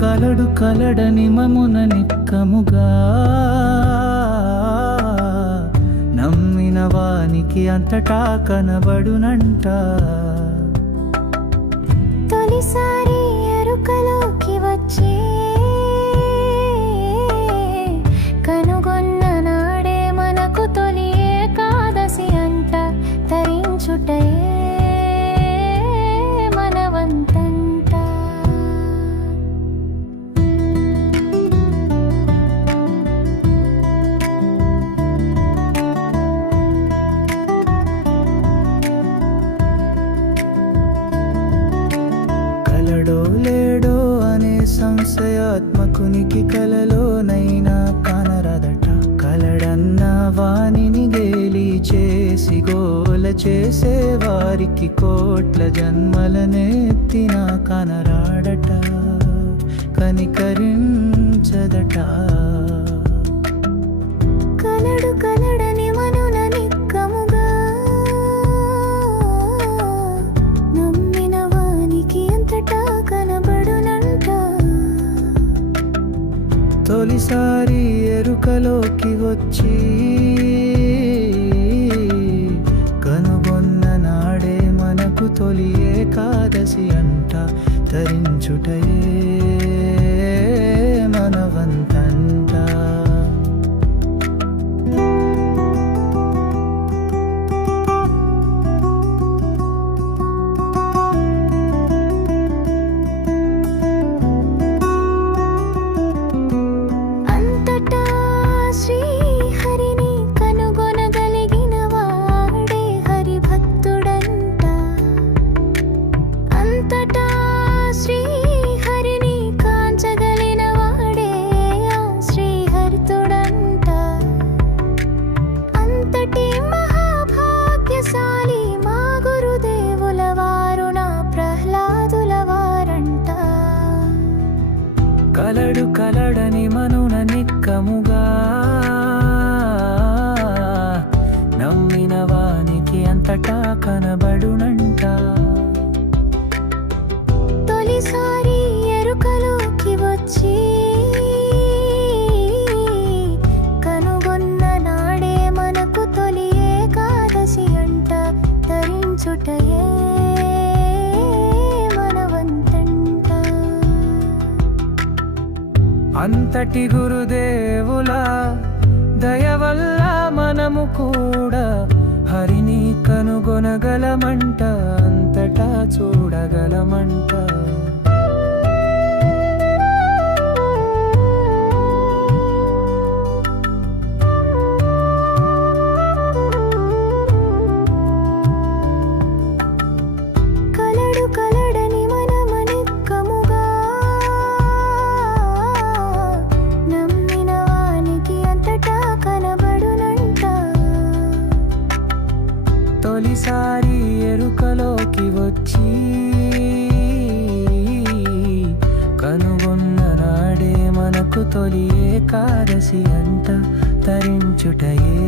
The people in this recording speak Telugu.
కలడు కలడని మమున నిక్కముగా వానికి అంతటా కనబడునంట. తొలిసారి ఎరుకలోకి వచ్చే కునికి కలలోనైనా కనరదట. కలడన్న వానిని గేలి చేసి గోల చేసే వారికి కోట్ల జన్మలనెత్తిన కనరాడట. కనికరించదట. కలడు కలడ తొలిసారి ఎరుకలోకి వచ్చి కనుగొన్న నాడే మనకు తొలి ఏకాదశి అంట తరించుటయే. కలడు కలడని మనున నిక్కముగా. నమ్మిన వానికి అంతటా కనబడునంటా. అంతటి గురుదేవుల దయ వల్ల మనము కూడా హరిని కనుగొనగలమంట అంతటా చూడగలమంట. తొలిసారి ఎరుకలోకి వచ్చి కనుగొన్న నాడే మనకు తొలి ఏకాదశి అంట తరించుటయే.